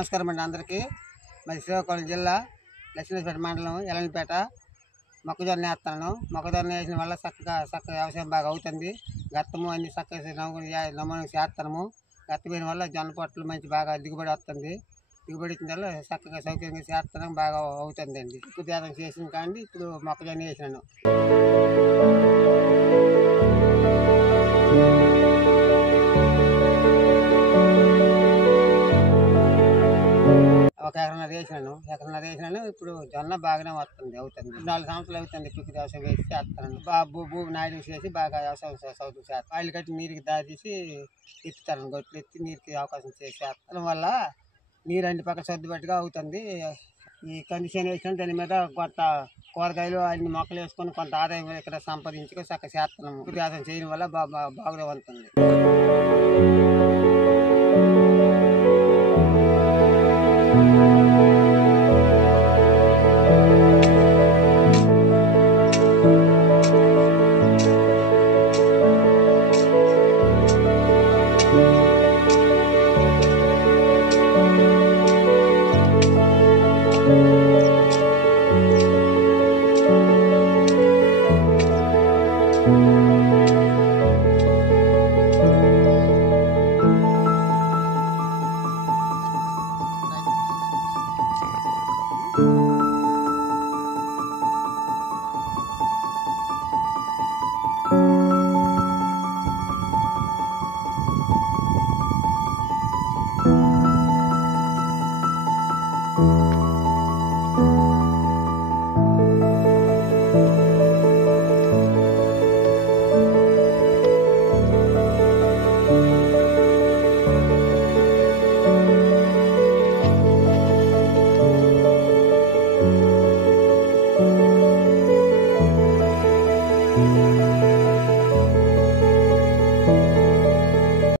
నమస్కారం అండి అందరికీ. మరి శ్రీకాకుళం జిల్లా లక్ష్మీపేట మండలం ఎలనిపేట మొక్కజొన్న వేస్తున్నాను. మొక్కజొన్న వేసిన వల్ల చక్కగా వ్యవసాయం బాగా అవుతుంది. గత్తము అన్ని చక్కగా నమూనా చేస్తాము. గత్తమైన వల్ల జొన్న పొట్టలు మంచి బాగా దిగుబడి వస్తుంది. దిగుబడి ఇచ్చిన వల్ల చక్కగా సౌకర్యంగా చేస్తాను, బాగా అవుతుందండి. ఎక్కువ తేదం చేసిన కానీ ఇప్పుడు మొక్కజొన్న వేసినాను. ఒక ఎకరన్నర వేసినాను. ఇప్పుడు జొన్న బాగానే వస్తుంది, అవుతుంది. 4 సంవత్సరాలు అవుతుంది ఇప్పుడు వ్యవసాయం వేసి చేస్తాను. భూమి నాయుడు చేసి బాగా వ్యవసాయం సౌకర్యం చేస్తాను. ఆయిల్ కట్టి నీరుకి దారి తీసి ఎత్తుతాను. గొట్లు ఎత్తి నీరుకి అవకాశం చేస్తాను వల్ల నీరు అన్ని పక్కన సర్దుబాటుగా అవుతుంది. ఈ కండిషన్ వేసిన దాని మీద కొంత కూరగాయలు అన్ని మొక్కలు వేసుకొని కొంత ఆదాయం ఇక్కడ సంపాదించుకొని చక్కగా చేస్తున్నాము. వ్యవసాయం చేయడం వల్ల బాగా ఉంటుంది.